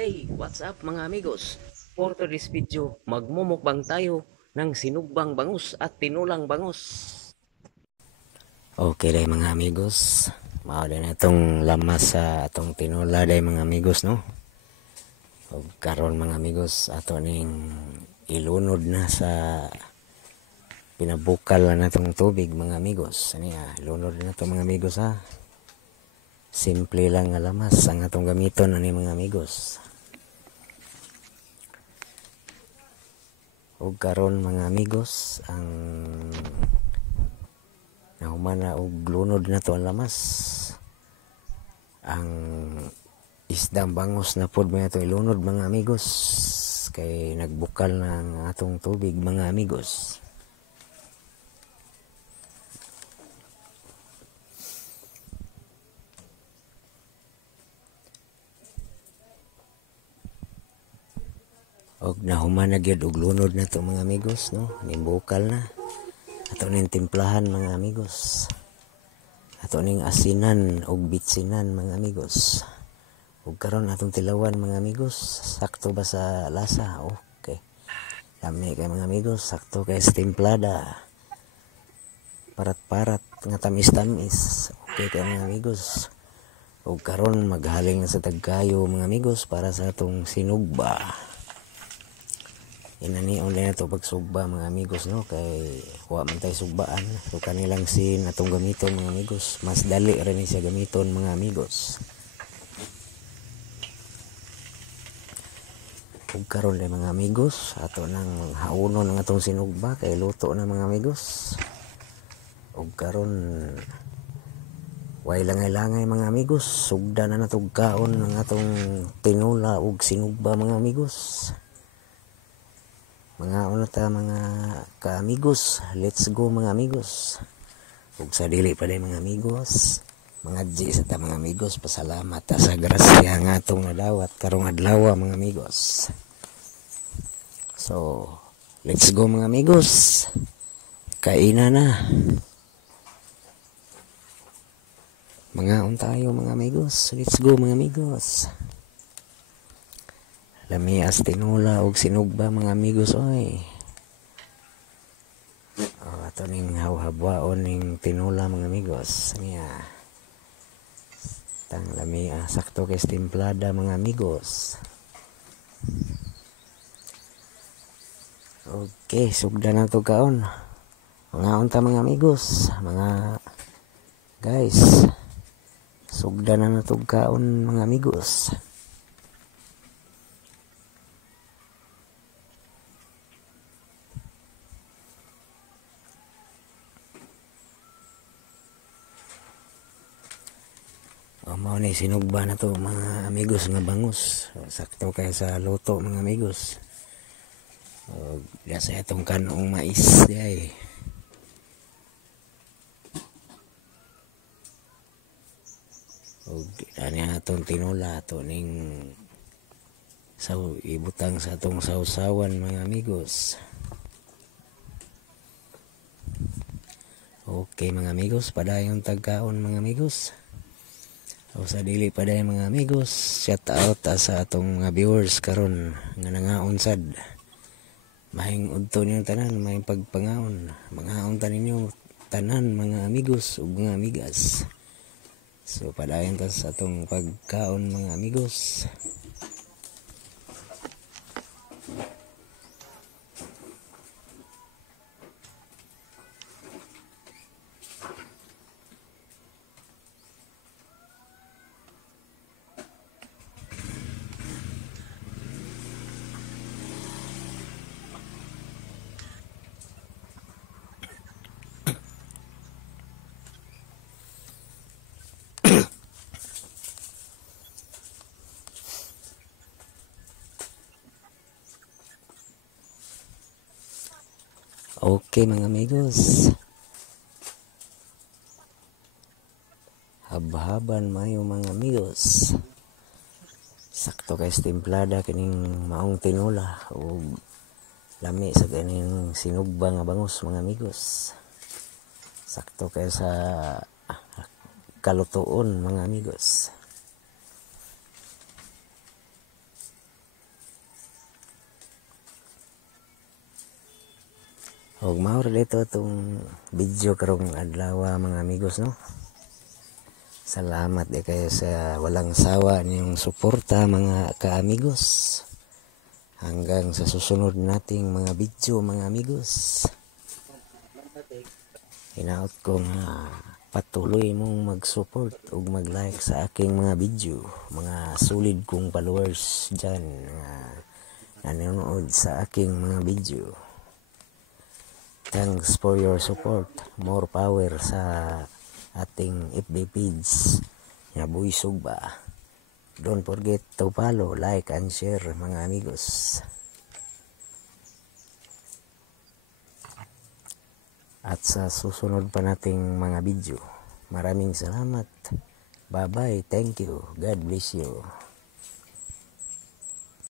Hey, what's up mga amigos? For today's video, magmumukbang tayo ng sinugbang bangus at tinulang bangus. Okay day mga amigos. Mao din itong lamas sa atong tinula day mga amigos no. O karon mga amigos ato ning ilunod na sa pinabukal na natong tubig mga amigos. Ilunod na to mga amigos ha. Simple lang nga lamas ang atong gamiton ani mga amigos. O karon mga amigos ang nahuman og lunod na to ang lamas ang isdang bangus na pod mga to ilunod mga amigos kay nagbukal na ang atong tubig mga amigos. Og nahuman na gyud og lunod na to mga amigos no, nimbukal na. Ato ning timplahan mga amigos. Ato ning asinan og bitsinan mga amigos. Ug karon atong tilawan mga amigos, sakto ba sa lasa? Okay. Lami kay mga amigos, sakto kay timplada. Parat-parat nga tamis-tamis. Okay kay mga amigos. Ug karon maghaling na sa tagkayo mga amigos para sa atong sinugba. Inanion din ito pagsugba mga amigos no, kay wa man tay sugbaan so kanilang sin atong gamiton mga amigos, mas dali rin siya gamiton mga amigos. Ug karon din mga amigos ato nang haunon ang atong sinugba kay luto na mga amigos. Ug karon way langay-langay mga amigos, sugda na natog kaon ang atong tinula ug sinugba mga amigos. Mga una ta mga ka-amigos, let's go mga amigos. Ug sa dili pa day mga amigos, mga G sa ta mga amigos, pasalamat ta sa grasya nga atong nadawat karong adlaw mga amigos. So, let's go mga amigos. Kainan na. Mangaon tayo mga amigos. Let's go mga amigos. Lamias tinula og sinugba mga amigos oy. Ato ning hawhabwaon ning tinula mga amigos. Tang lamia sakto kay timplada mga amigos. Okay, sugda na to kaon. Mga unta mga amigos, mga guys. Sugda na to kaon mga amigos. Mao ni sinugba na to mga amigos nga bangus. Sakto kay sa luto mga amigos. Sa itong kanong mais day. Og ani atong tinula ato ning ibutang sa atong sausawan mga amigos. Okay mga amigos, padayon tagkaon mga amigos. O sa dili pa day mga amigos, shout out sa atong mga viewers karon nga nangaon sad. Mahing udto niyo tanan, mahing pagpangaon. Mangaon ta ninyo tanan mga amigos ug mga amigas. So padayon ta sa atong pagkaon mga amigos. Okay mga amigos. Habhaban mayo mga amigos. Sakto kay timplada kining maong tinula ug lami sa kining sinugba nga bangus mga amigos. Sakto kay sa kalutuon mga amigos. Og maor dito itong video karong adlaw mga amigos, no. Salamat di kayo sa walang sawa niyong suporta mga ka-amigos. Hanggang sa susunod nating mga video mga amigos. Hinaot ko nga patuloy mong mag-support ug mag-like sa aking mga video. Mga solid kong followers dyan nga nanonood sa aking mga video. Thanks for your support. More power sa ating FB page nga Boy Sugba. Don't forget to follow, like, and share mga amigos. At sa susunod pa nating mga video. Maraming salamat. Bye-bye. Thank you. God bless you.